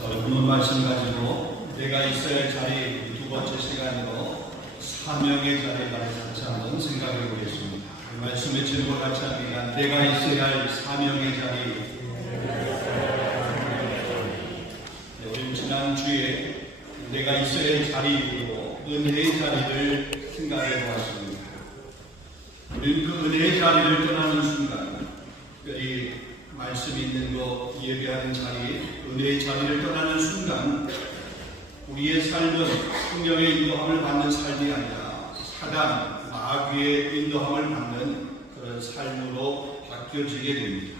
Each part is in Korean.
오늘 말씀 가지고 내가 있어야 할 자리 두 번째 시간으로 사명의 자리에 대해서 같이 한번 생각해 보겠습니다. 이 말씀의 제목을 같이 합니다. 내가 있어야 할 사명의 자리. 우리는 지난주에 내가 있어야 할 자리이고 은혜의 자리를 생각해 보았습니다. 우리는 그 은혜의 자리를 떠나는 순간 이 말씀이 있는 것 예배하는 자리, 은혜의 자리를 떠나는 순간 우리의 삶은 성령의 인도함을 받는 삶이 아니라 사단, 마귀의 인도함을 받는 그런 삶으로 바뀌어지게 됩니다.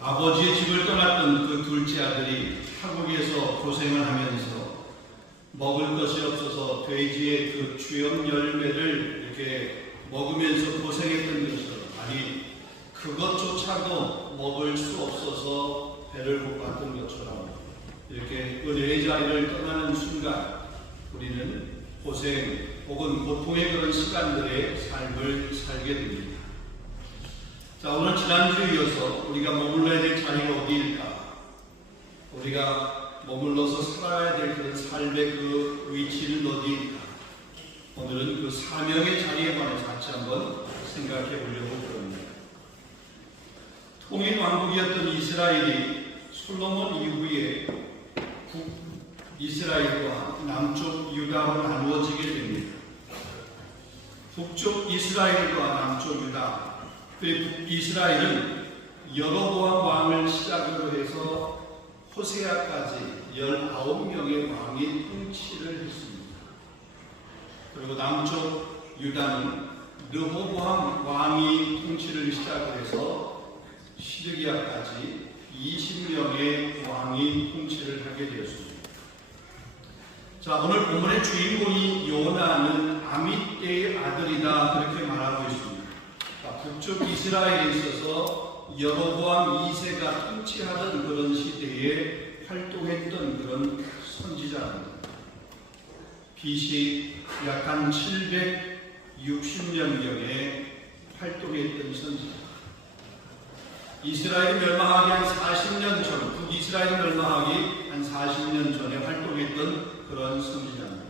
아버지의 집을 떠났던 그 둘째 아들이 타국에서 고생을 하면서 먹을 것이 없어서 돼지의 그 주염 열매를 이렇게 먹으면서 고생했던 것처럼, 아니 그것조차도 먹을 수 없어서 배를 고팠던 것처럼 이렇게 은혜의 자리를 떠나는 순간 우리는 고생 혹은 고통의 그런 시간들의 삶을 살게 됩니다. 자, 오늘 지난주에 이어서 우리가 머물러야 될 자리가 어디일까? 우리가 머물러서 살아야 될 그런 삶의 그 위치는 어디일까? 오늘은 그 사명의 자리에 관해서 같이 한번 생각해 보려고 합니다. 통일왕국이었던 이스라엘이 솔로몬 이후에 북이스라엘과 남쪽 유다로 나누어지게 됩니다. 북쪽 이스라엘과 남쪽 유다, 북이스라엘은 여로보암 왕을 시작으로 해서 호세아까지 19명의 왕이 통치를 했습니다. 그리고 남쪽 유다는 르호보암 왕이 통치를 시작을 해서 시드기야까지 20명의 왕이 통치를 하게 되었습니다. 자, 오늘 본문의 주인공이 요나는 아밋떼의 아들이다, 그렇게 말하고 있습니다. 자, 북쪽 이스라엘에 있어서 여로보암 2세가 통치하던 그런 시대에 활동했던 그런 선지자입니다. BC 약 한 760년경에 활동했던 선지자. 이스라엘이 멸망하기 한 40년 전, 북이스라엘이 멸망하기 한 40년 전에 활동했던 그런 선지자입니다.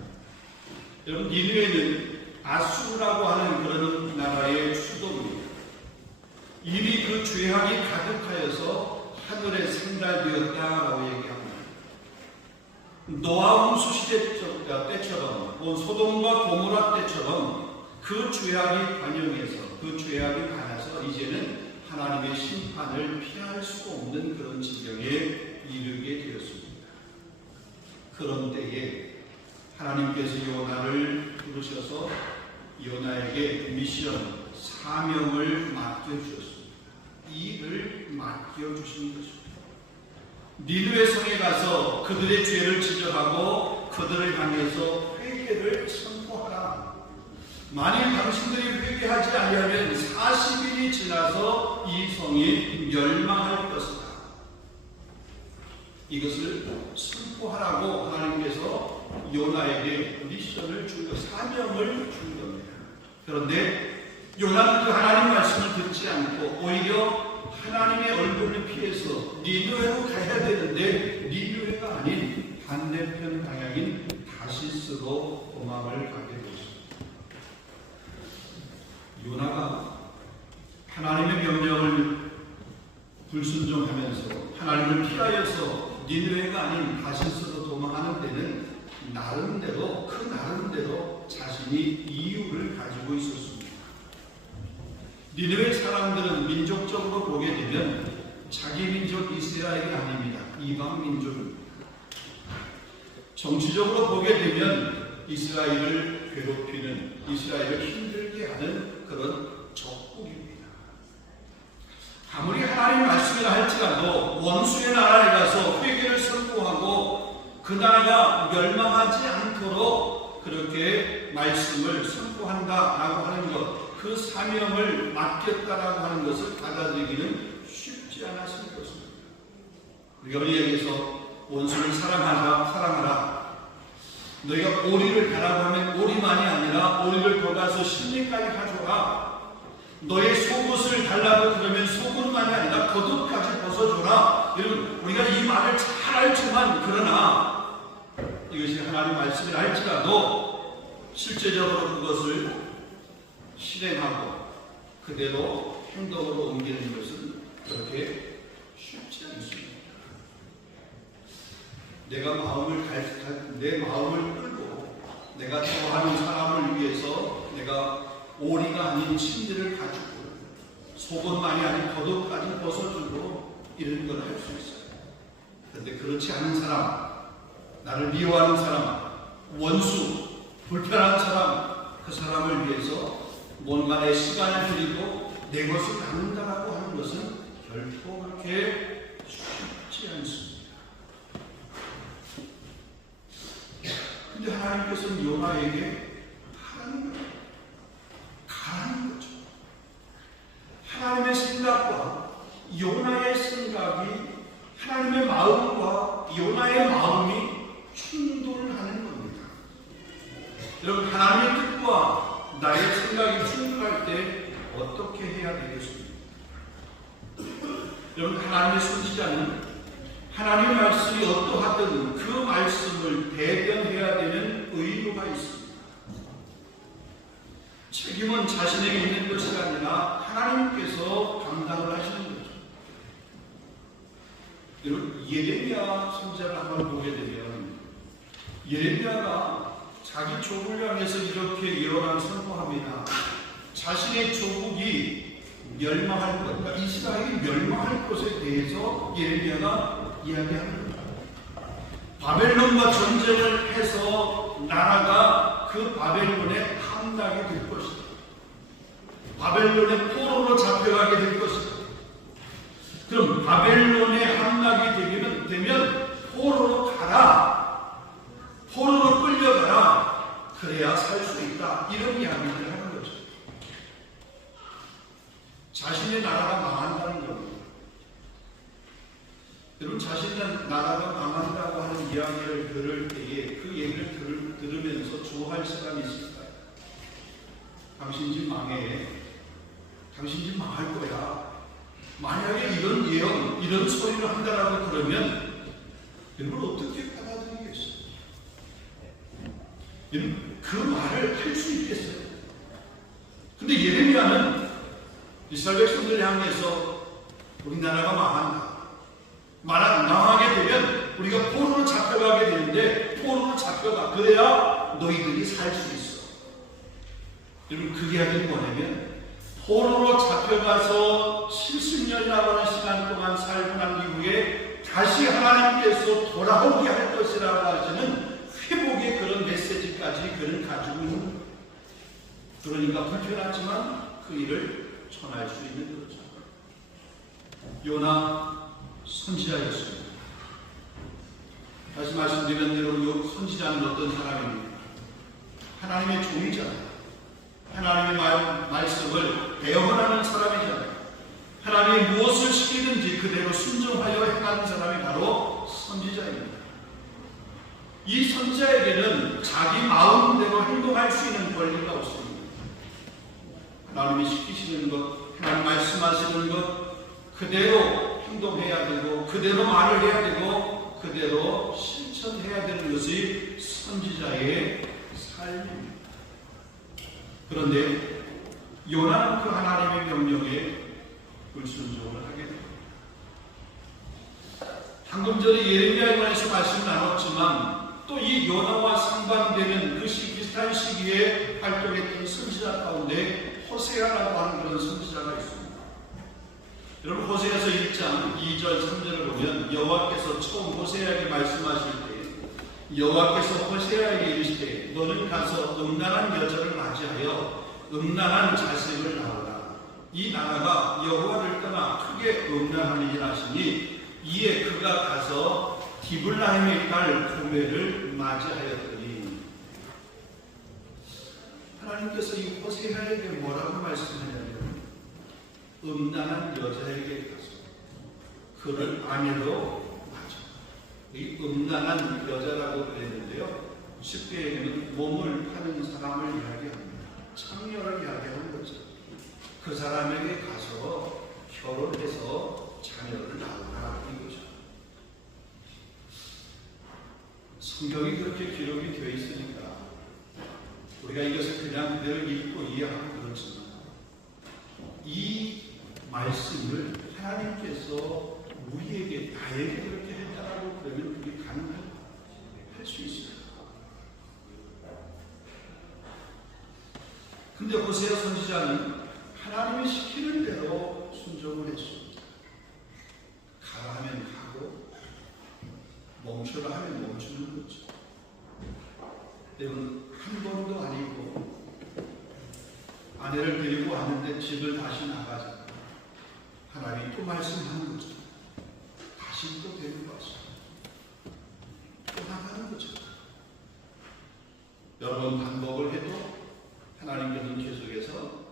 여러분, 니느웨는 아수르라고 하는 그런 나라의 수도입니다. 이미 그 죄악이 가득하여서 하늘에 상달되었다라고 얘기합니다. 노아 홍수 시대 때처럼, 소돔과 고모라 때처럼 그 죄악이 반영해서, 그 죄악이 많아서 이제는 하나님의 심판을 피할 수 없는 그런 지경에 이르게 되었습니다. 그런 때에 하나님께서 요나를 부르셔서 요나에게 미션, 사명을 맡겨주셨습니다. 이 일을 맡겨주신 것입니다. 니느웨 성에 가서 그들의 죄를 지적하고 그들을 향해서 회개를 선포하라. 만일 당신들이 회개하지 않으면 40일이 지나서 이 성이 멸망할 것이다. 이것을 선포하라고 하나님께서 요나에게 미션을 준 것, 사명을 준 겁니다. 그런데 요나는 그 하나님 말씀을 듣지 않고 오히려 하나님의 얼굴을 피해서 니느웨로 가야 되는데 니느웨가 아닌 반대편 방향인 다시스로 도망을 가게 되었습니다. 요나가 하나님의 명령을 불순종하면서 하나님을 피하여서 니느웨가 아닌 다시스로 도망하는 데는 나름대로, 그 나름대로 자신이 이유를 가지고 있었습니다. 니느웨 사람들은 민족적으로 보게 되면 자기 민족 이스라엘이 아닙니다. 이방 민족입니다. 정치적으로 보게 되면 이스라엘을 괴롭히는, 이스라엘을 힘들게 하는 그런 적국입니다. 아무리 하나님 말씀이라 할지라도 원수의 나라에 가서 회개를 선포하고 그 나라가 멸망하지 않도록 그렇게 말씀을 선포한다라고 하는 것, 그 사명을 맡겼다라고 하는 것을 받아들이기는 쉽지 않았을 것입니다. 우리가 우리에게서 원수를 사랑하라. 너희가 오리를 가라고 하면 오리만이 아니라 오리를 더 가서 10리까지 가져가. 너의 속옷을 달라고 그러면 속옷도 속옷만이 아니라 겉옷까지 벗어줘라. 여러분, 우리가 이 말을 잘 알지만, 그러나 이것이 하나님의 말씀이라 할지라도 실제적으로 그것을 실행하고 그대로 행동으로 옮기는 것은 그렇게 쉽지 않습니다. 내가 내 마음을 끌고 내가 좋아하는 사람을 위해서 내가 오리가 아닌 침대를 가지고 속옷만이 아닌 겉옷까지 벗어주고 이런 걸 할 수 있어요. 그런데 그렇지 않은 사람, 나를 미워하는 사람, 원수, 불편한 사람, 그 사람을 위해서 뭔가 내 시간을 들이고 내 것을 나눈다라고 하는 것은 결코 그렇게 쉽지 않습니다. 근데 하나님께서는 요나에게 하라는 거예요. 가라는 거죠. 하나님의 생각과 요나의 생각이, 하나님의 마음과 요나의 마음이 충돌하는 겁니다. 여러분, 하나님의 뜻과 나의 생각이 충돌할 때 어떻게 해야 되겠습니까? 여러분, 하나님의 선지자는 하나님의 말씀이 어떠하든 그 말씀을 대변해야 되는 의무가 있습니다. 책임은 자신에게 있는 것이 아니라 하나님께서 감당을 하시는 거죠. 여러분, 예레미야 선지자를 한번 보게 되면 예레미야가 자기 족을 향해서 이렇게 예언을 선포합니다. 자신의 조국이 멸망할 것, 그러니까 이스라엘이 멸망할 것에 대해서 예레미야가 이야기하는 겁니다. 바벨론과 전쟁을 해서 나라가 그 바벨론에 함락이 될 것이다. 바벨론의 포로로 잡혀가게 될 것이다. 그럼 바벨론에 함락이 되면 포로로 가라. 포로로 끌려가라. 그래야 살 수 있다. 이런 이야기를 하는 거죠. 자신의 나라가 망한다는 겁니다. 여러분, 자신의 나라가 망한다고 하는 이야기를 들을 때에 그 얘기를 들으면서 좋아할 사람이 있을까요? 당신 집 망해. 당신 집 망할 거야. 만약에 이런 예언, 이런 소리를 한다라고 그러면 여러분 어떻게 받아들이겠어요? 여러분, 그 말을 할 수 있겠어요? 근데 예레미야는 이스라엘 백성들 향해서 우리나라가 망한다. 망하게 되면 우리가 포로로 잡혀가게 되는데 포로로 잡혀가. 그래야 너희들이 살 수 있어. 여러분, 그 이야기는 뭐냐면 포로로 잡혀가서 70년이라는 시간 동안 살고 난 이후에 다시 하나님께서 돌아오게 할 것이라고 하시는 회복의 그런 메시지까지 그는 가지고 있는 거예요. 그러니까 불편하지만 그 일을 전할 수 있는 거죠. 요나 선지자였습니다. 다시 말씀드리면 대로 선지자는 어떤 사람입니까? 하나님의 종이잖아요. 하나님의 말씀을 대언하는 사람이잖아요. 하나님이 무엇을 시키든지 그대로 순종하여 행하는 사람이 바로 선지자입니다. 이 선지자에게는 자기 마음대로 행동할 수 있는 권리가 없습니다. 하나님이 시키시는 것, 하나님 말씀하시는 것 그대로 행동해야 되고 그대로 말을 해야 되고 그대로 실천해야 되는 것이 선지자의 삶입니다. 그런데 요나는 그 하나님의 명령에 불순종을 하게 됩니다. 방금 전에 예레미야에 관해서 말씀 나눴지만 또 이 요나와 상반되는 그 비슷한 시기에 활동했던 선지자 가운데 호세아라고 하는 그런 선지자가 있습니다. 여러분, 호세아서 1장 2절 3절을 보면 여호와께서 처음 호세아에게 말씀하실 때 여호와께서 호세아에게 이르시되 너는 가서 음란한 여자를 맞이하여 음란한 자식을 낳으라. 이 나라가 여호와를 떠나 크게 음란하니라 하시니 이에 그가 가서 디블라임의 딸 고멜을 맞이하였더니 하나님께서 이 호세아에게 뭐라고 말씀하냐면 음란한 여자에게 가서 그를 아내로 맞아. 이 음란한 여자라고 그랬는데요, 쉽게 얘기하면 몸을 파는 사람을 이야기합니다. 창녀를 이야기하는 거죠. 그 사람에게 가서 결혼해서 자녀를 낳으라 이거죠. 성경이 그렇게 기록이 되어 있으니까 우리가 이것을 그냥 그대로 읽고 이해하고 그렇지만 이 말씀을 하나님께서 우리에게 나에게 그렇게 했다라고 그러면 그게 가능할 수 있어요. 근데 호세아 선지자는 하나님이 시키는 대로 순종을 했습니다. 가라 하면 가고 멈추라 하면 멈추는 거죠. 여러분, 한 번도 아니고 아내를 데리고 왔는데 집을 다시 나가자. 하나님이 또 말씀하는 거죠. 다시 또 데리고 왔어요. 또 나가는 거죠. 여러 번 반복을 해도 하나님께서는 계속해서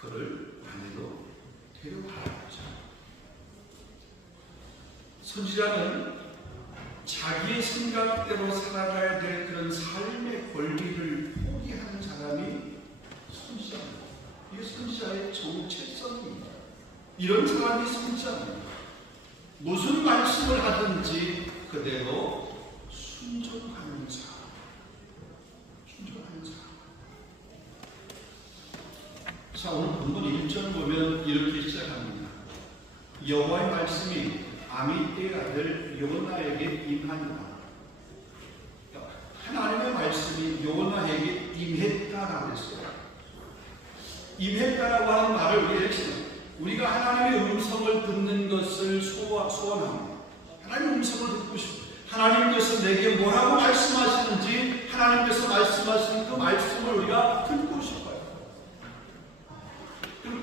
그를 아내로 데려가는 거죠. 선지자는 자기의 생각대로 살아가야 될 그런 삶의 권리를 포기하는 사람이 선지자입니다. 이게 선지자의 정체성입니다. 이런 사람이 선지자입니다. 무슨 말씀을 하든지 그대로 순종하는 사람. 순종하는 사람. 자, 오늘 본문 1절 보면 이렇게 시작합니다. 여호와의 말씀이 아미떼의 아들 요나에게 임하니라. 하나님의 말씀이 요나에게 임했다라고 했어요. 임했다라고 하는 말을 우리가 하나님의 음성을 듣는 것을 소원합니다. 하나님의 음성을 듣고 싶어요. 하나님께서 내게 뭐라고 말씀하시는지 하나님께서 말씀하시는 그 말씀을 우리가 듣고 싶어요.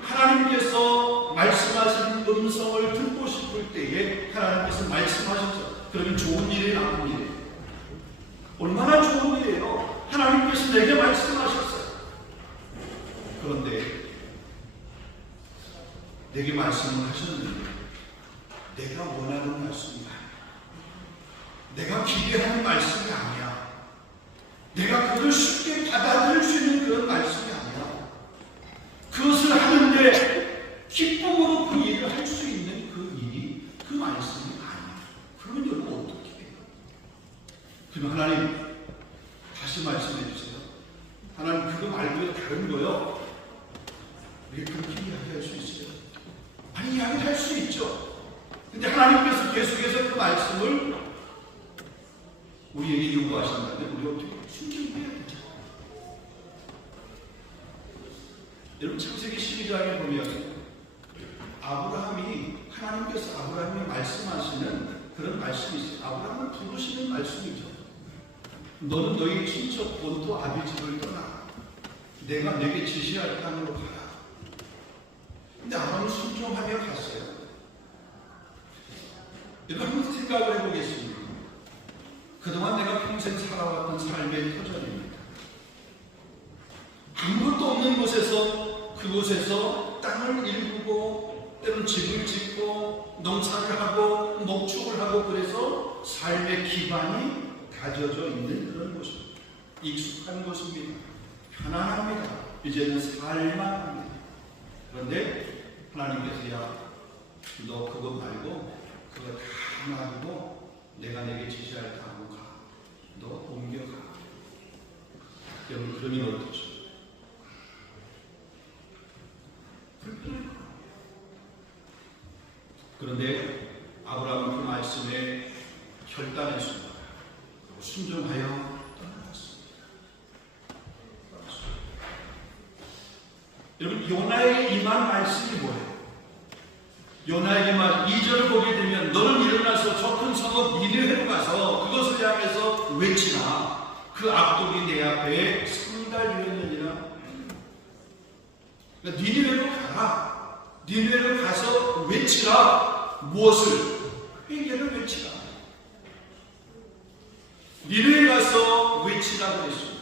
하나님께서 말씀하시는 음성을 듣고 싶을 때에 하나님께서 말씀하셨죠. 그러면 좋은 일이 나쁜 일이에요. 얼마나 좋은 일이에요. 하나님께서 내게 말씀하셨어요. 그런데 내게 말씀을 하셨는데 내가 원하는 말씀이 아니야. 내가 기대하는 말씀이 아니야. 내가 그걸 쉽게 받아들일 수 있는 그런 말씀이 아니야. 그것을 하는데 기쁨으로 그 일을 할 수 있는 그 일이 그 말씀이 아니야. 그러면 여러분 어떻게 해요? 그럼 하나님 다시 말씀해 주세요. 하나님 그거 말고요 다른 거요. 왜 그렇게 이야기할 수 있어요? 아니 이야기할 수 있죠. 근데 하나님께서 계속해서 그 말씀을 우리에게 요구하신다면 우리 어떻게 순종해야 되죠? 여러분 창세기 12장에 보면 아브라함이 하나님께서 아브라함이 말씀하시는 그런 말씀이 있어요. 아브라함을 부르시는 말씀이죠. 너는 너희 친척 본토 아비집을 떠나 내가 내게 지시할 땅으로 가라. 근데 아브라함은 순종하며 갔어요. 여러분 생각을 해보겠습니다. 그동안 내가 평생 살아왔던 삶의 터전입니다. 아무것도 없는 곳에서 그곳에서 땅을 일구고 때로는 집을 짓고 농사를 하고 목축을 하고 그래서 삶의 기반이 다져져 있는 그런 곳입니다. 익숙한 곳입니다. 편안합니다. 이제는 살만합니다. 그런데 하나님께서 야, 너 그것 말고 그거 다 놔두고 내가 내게 지시할 땅으로 가. 너 옮겨가. 여러분 그러면 어떻죠? 그런데 아브라함은 그 말씀에 결단했습니다. 순종하여 떠나갔습니다. 여러분 요나에게 임한 말씀이 뭐예요? 요나에게 말 2절을 보게 되면 너는 일어나서 저 큰 성읍 니느웨로 가서 그것을 향해서 외치라. 그 악독이 내 앞에 3달 되었느니라. 그러니까 니느웨로 가라. 니느웨로 가서 외치라. 무엇을? 회개를 외치라. 니느웨 가서 외치라고 했습니다.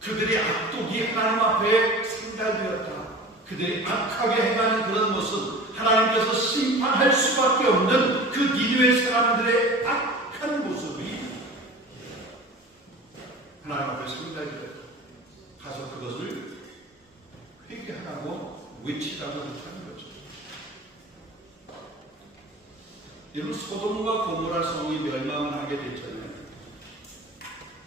그들의 악독이 하나님 앞에 상달되었다. 그들이 악하게 행하는 그런 모습, 하나님께서 심판할 수밖에 없는 그 니느웨 사람들의 악한 모습이 하나님 앞에 상달되었다. 가서 그것을 회개하라고 외치라고 하는 거죠. 소돔과 고모라 성이 멸망을 하게 됐잖아요.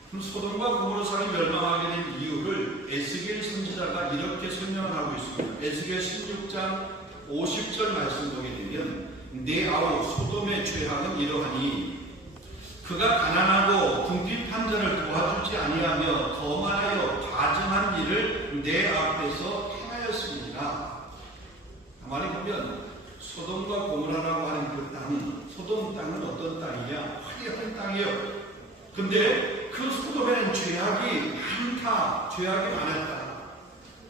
그럼 소돔과 고모라 성이 멸망하게 된 이유를 에스겔 선지자가 이렇게 설명을 하고 있습니다. 에스겔 16장 50절 말씀 보게 되면 내 아우 소돔의 죄악은 이러하니 그가 가난하고 궁핍한 자를 도와주지 아니하며 거만하여 가증한 일을 내 앞에서 행하였습니다. 가만히 보면 소돔과 고모라라고 하는 그 땅, 소돔 땅은 어떤 땅이냐? 화려한 땅이에요. 근데 그 소돔에는 죄악이 많다, 죄악이 많았다.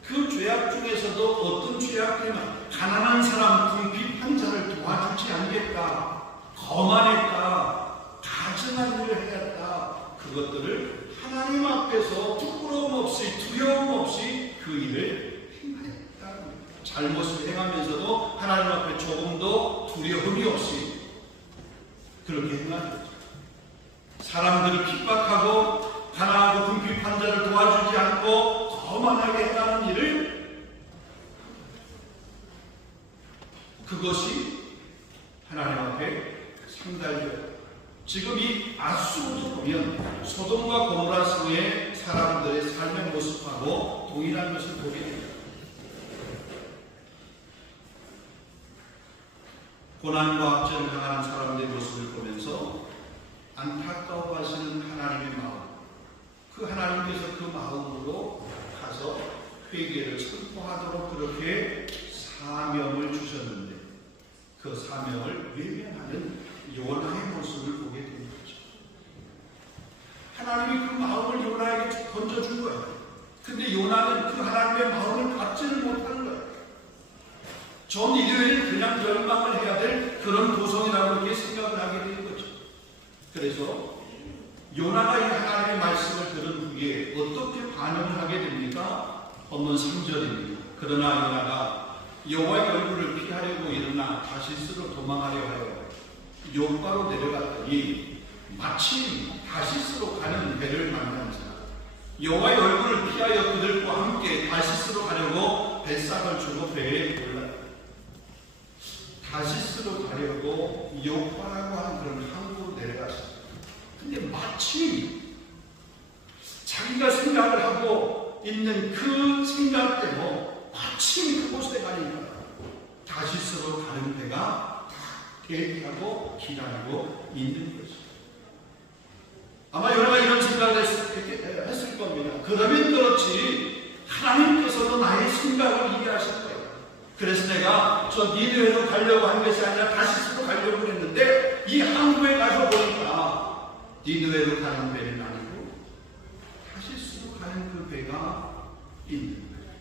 그 죄악 중에서도 어떤 죄악들만 가난한 사람, 궁핍한 자를 도와주지 않겠다, 거만했다, 가증한 일을 해야겠다. 그것들을 하나님 앞에서 부끄러움 없이 두려움 없이 그 일을 행하였다. 잘못을 행하면서도 하나님 앞에 조금도 두려움이 없이 그렇게 행하였죠. 사람들을 핍박하고 가난하고 궁핍한 자를 도와주지 않고 거만하게 행하는 일을, 그것이 하나님 앞에 상달되었다. 지금 이 아수르도 보면 소돔과 고모라 성의 사람들의 삶의 모습하고 동일한 것을 보게 됩니다. 고난과 악재를 당하는 사람들의 모습을 보면서 안타까워하시는 하나님의 마음, 그 하나님께서 그 마음으로 가서 회개를 선포하도록 그렇게 사명을 주셨는데 그 사명을 외면하는 요나의 모습을 보게 되는 거죠. 하나님이 그 마음을 요나에게 던져준 거예요. 근데 요나는 그 하나님의 마음을 받지를 못하는 거예요. 전 인류에는 그냥 멸망을 해야 될 그런 도성이라고 이렇게 생각을 하게 되는 거죠. 그래서 요나가 이 하나님의 말씀을 들은 후에 어떻게 반응을 하게 됩니까? 본문 3절입니다. 그러나 요나가 여호와의 얼굴을 피하려고 일어나 다시스로 도망하려 하여 요바로 내려갔더니 마침 다시스로 가는 배를 만난 자, 여호와의 얼굴을 피하여 그들과 함께 다시스로 가려고 뱃삭을 주고 배에 올랐다. 다시스로 가려고 요바라고 하는 그런 항구로 내려갔습니다. 근데 마침 자기가 생각을 하고 있는 그 생각대로 마침 그곳에 가니까 다시스로 가는 배가 대기하고 기다리고 있는 거죠. 아마 요나가 이런 생각을 했을 겁니다. 그러면 그렇지 하나님께서도 나의 생각을 이해하실 거예요. 그래서 내가 저 니느웨로 가려고 한 것이 아니라 다시스로 가려고 했는데 이 항구에 가서 보니까 니느웨로 가는 배는 아니고 다시스로 가는 그 배가 있는 거예요.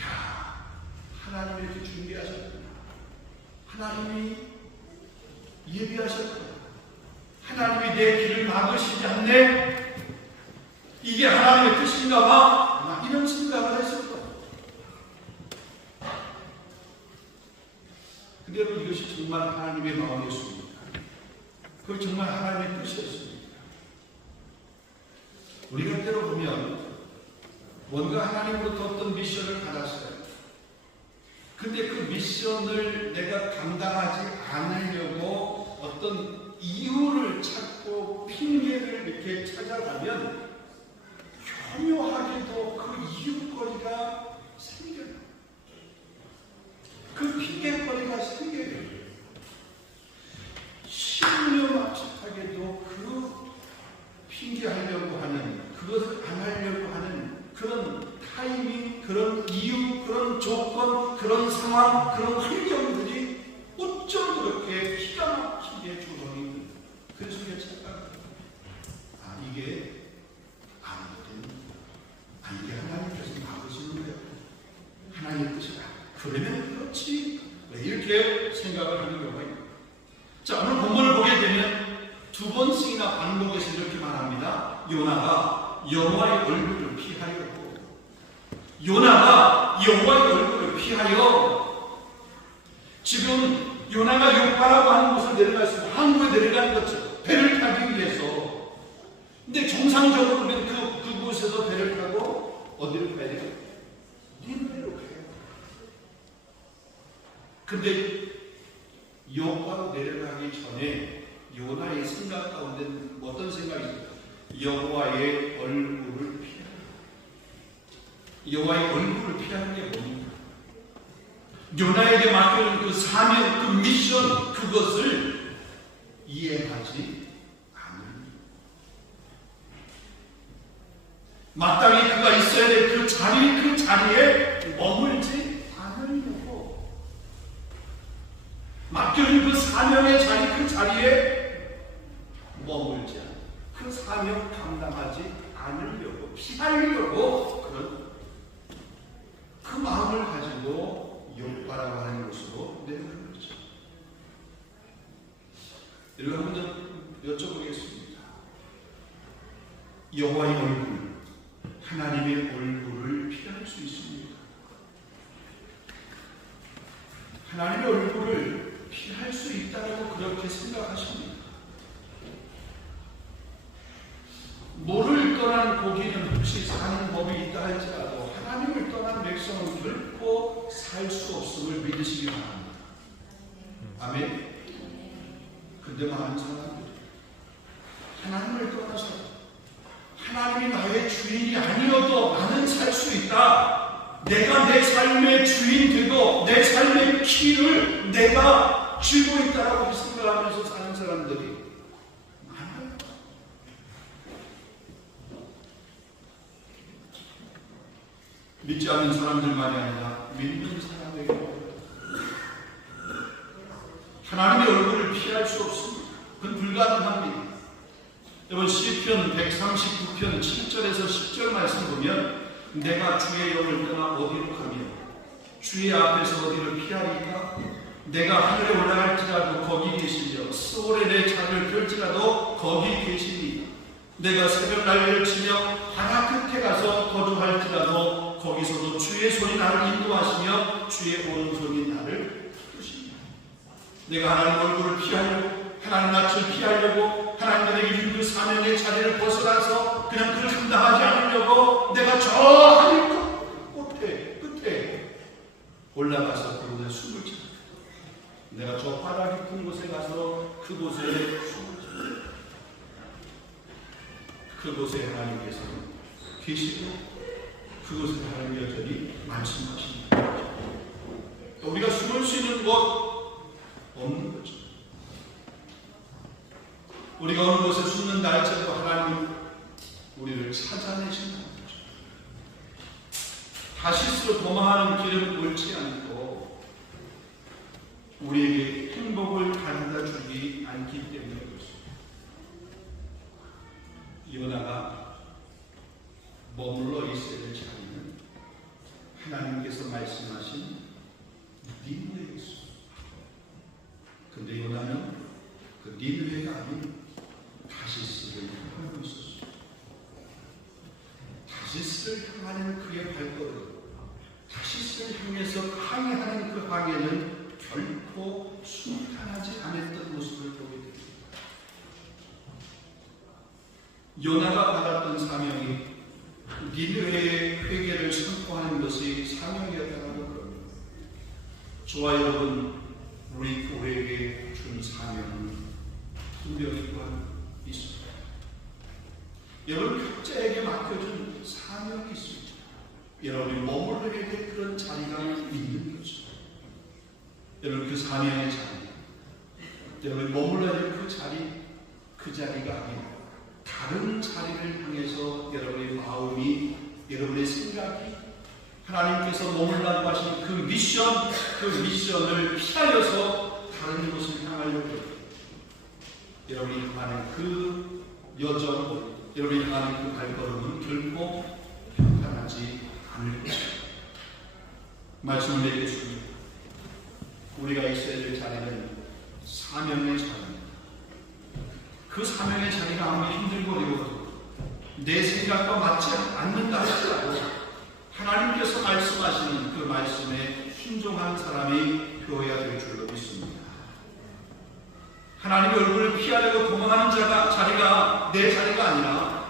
야, 하나님이 이렇게 준비하셨구나. 하나님이 예비하셨구나. 하나님이 내 길을 막으시지 않네. 이게 하나님의 뜻인가 봐. 이런 생각을 했을 거예요. 근데 여러분, 이것이 정말 하나님의 마음이었습니까? 그게 정말 하나님의 뜻이었습니까? 우리가 때로 보면 뭔가 하나님으로부터 어떤 미션을 받았어요. 근데 그 미션을 내가 감당하지 않으려고 어떤 이유를 찾고 핑계를 이렇게 찾아가면 교묘하게도 그 이유거리가 생겨요. 그 핑계거리가 생겨요. 신묘막측하게도 그 핑계하려고 하는, 그것을 안 하려고 하는 그런 타이밍, 그런 이유, 그런 조건, 그런 상황, 그런 환경들이 어쩜 그렇게 기가 막히게 조성이 있는, 그 속에 착각합니다. 아, 이게 아무튼 이게 하나님께서 막으시는 거예요. 하나님의 뜻이다. 그러면 그렇지. 이렇게 생각을 하는 경우가 있습니다. 자, 오늘 본문을 보게 되면 두 번씩이나 반복해서 이렇게 말합니다. 요나가 여호와의 얼굴을 피하려고. 요나가 여호와의 얼굴을 피하여. 지금 요나가 요파라고 하는 곳을 내려갔습니다. 항구에 내려가는 거죠. 배를 타기 위해서. 근데 정상적으로 그곳에서 배를 타고 어디로 가야 돼요? 니느웨로 가요. 근데 요파로 내려가기 전에 요나의 생각 가운데 어떤 생각이 있어요? 여호와의 얼굴을 피하라. 여호와의 얼굴을 피하는 게 뭡니까? 요나에게 맡겨진 그 사명, 그 미션, 그것을 이해하지 않는, 마땅히 그가 있어야 될 그 자리에 머물지 않으려고, 맡겨진 그 사명의 자리, 그 자리에 머물지 않고, 그 사명 감당하지 않으려고, 피하려고 그 마음을 가지고 욥바라고 하는 곳으로 내려가는 거죠. 여러분 한번 여쭤보겠습니다. 여호와의 얼굴, 하나님의 얼굴을 피할 수 있습니까? 하나님의 얼굴을 피할 수 있다고 그렇게 생각하십니까? 모를 떠난 고기는 혹시 사는 법이 있다 할지라도 하나님을 떠난 백성은 결코 살 수 없음을 믿으시기 바랍니다. 아멘. 근데 많은 사람들이 하나님을 떠나서 하나님이 나의 주인이 아니어도 나는 살 수 있다, 내가 내 삶의 주인 되고 내 삶의 키를 내가 쥐고 있다라고 생각하면서 사는 사람들이 많아요. 믿지 않는 사람들만이 아니라 믿는 사람에게 하나님의 얼굴을 피할 수 없습니다. 그건 불가능합니다. 여러분 시편 139편 7절에서 10절 말씀 보면 내가 주의 영을 떠나 어디로 가며 주의 앞에서 어디를 피하리까? 내가 하늘에 올라갈지라도 거기 계시며 스올에 내 자리를 펼지라도 거기 계시니 내가 새벽 날개를 치며 바다 끝에 가서 거주할지라도 거기서도 주의 손이 나를 인도하시며 주의 오른손이 나를 푸시니 내가 하나님 얼굴을 피하려고, 하나님 낯을 피하려고, 하나님들에게 준 그 사명의 자리를 벗어나서 그냥 그를 감당하지 않으려고 내가 저 하늘 끝에 올라가서 그곳에 숨을 차. 내가 저 바다 깊은 곳에 가서 그곳에 숨을 차. 그곳에 하나님께서 계시고 그곳에 하나님 여전히 말씀하십니다. 우리가 숨을 수 있는 곳 없는 거죠. 우리가 어느 곳에 숨는다 할지라도 하나님 우리를 찾아내신다는 거죠. 다시스로 도망하는 길은 옳지 않고 우리에게 행복을 가져다 주지 않기 때문에 그렇습니다. 요나가 머물러 있어야 될 자리는 하나님께서 말씀하신 니느웨에 있습니다. 근데 요나는 그 니느웨가 아닌 다시스를 향하고 있었습니다. 다시스를 향하는 그의 발걸음, 다시스를 향해서 항해하는 그 항해는 결코 순탄하지 않았던 모습을 보게 됩니다. 요나가 받았던 사명이 니느웨의 회개를 선포하는 것이 사명이었다고 그럽니다. 저와 여러분, 우리 교회에게 준 사명은 분명히 또한 있습니다. 여러분 각자에게 맡겨준 사명이 있습니다. 여러분이 머물러야 될 그런 자리가 있는 거죠. 여러분 그 사명의 자리, 여러분이 머물러야 될 그 자리, 그 자리가 아니라 다른 자리를 향해서 여러분의 마음이, 여러분의 생각이 하나님께서 머물라고 하신 그 미션을 피하여서 다른 곳을 향하려고 합니다. 여러분이 향하는 그 여정, 여러분이 향하는 그 발걸음은 결코 평탄하지 않을 것입니다. 말씀을 내리겠습니다. 우리가 있어야 될 자리는 사명의 자리입니다. 그 사명의 자리가 아무리 힘들고 어려워도 내 생각과 맞지 않는다 할지라도 하나님께서 말씀하시는 그 말씀에 순종한 사람이 되어야 될 줄로 믿습니다. 하나님의 얼굴을 피하려고 도망하는 자리가 내 자리가 아니라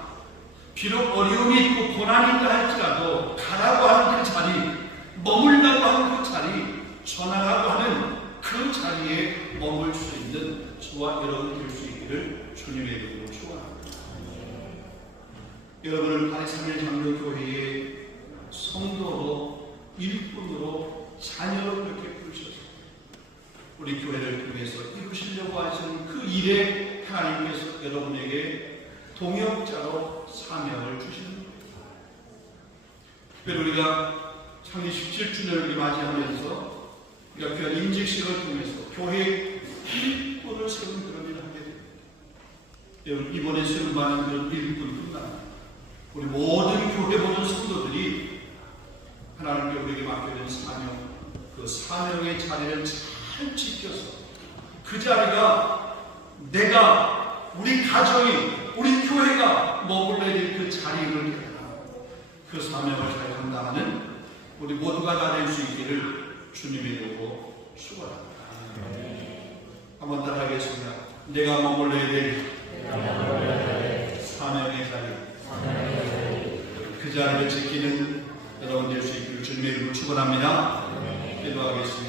비록 어려움이 있고 고난이 있다 할지라도 가라고 하는 그 자리, 머물라고 하는 그 자리, 전하라고 하는 그 자리에 머물 수 있는 저와 여러분 될 수 있습니다. 있기를 주님의 이름으로 축원합니다. 여러분을 83일 장로교회의 성도로 일꾼으로 자녀로 그렇게 부르셔서 우리 교회를 통해서 이루시려고 하시는 그 일에 하나님께서 여러분에게 동역자로 사명을 주시는 겁니다. 특별히 우리가 창립 17주년을 맞이하면서 우리가 귀한 임직식을 통해서 교회 일꾼을 세우는 그런 일을 하게 됩니다. 여러분 이번에 세움받는 그런 일꾼뿐만 아니라 우리 모든 교회 모든 성도들이 하나님께 우리에게 맡겨진 사명, 그 사명의 자리를 잘 지켜서 그 자리가 내가, 우리 가정이, 우리 교회가 머물러야 될 그 자리를 대하고 그 사명을 잘 감당하는 우리 모두가 다 될 수 있기를 주님의 이름으로 축원합니다. 한번 따라하겠습니다. 내가 머물러야 될 사명의 자리, 그 자리를 지키는 여러분 될 수 있기를 주님의 이름으로 축원합니다. 기도하겠습니다.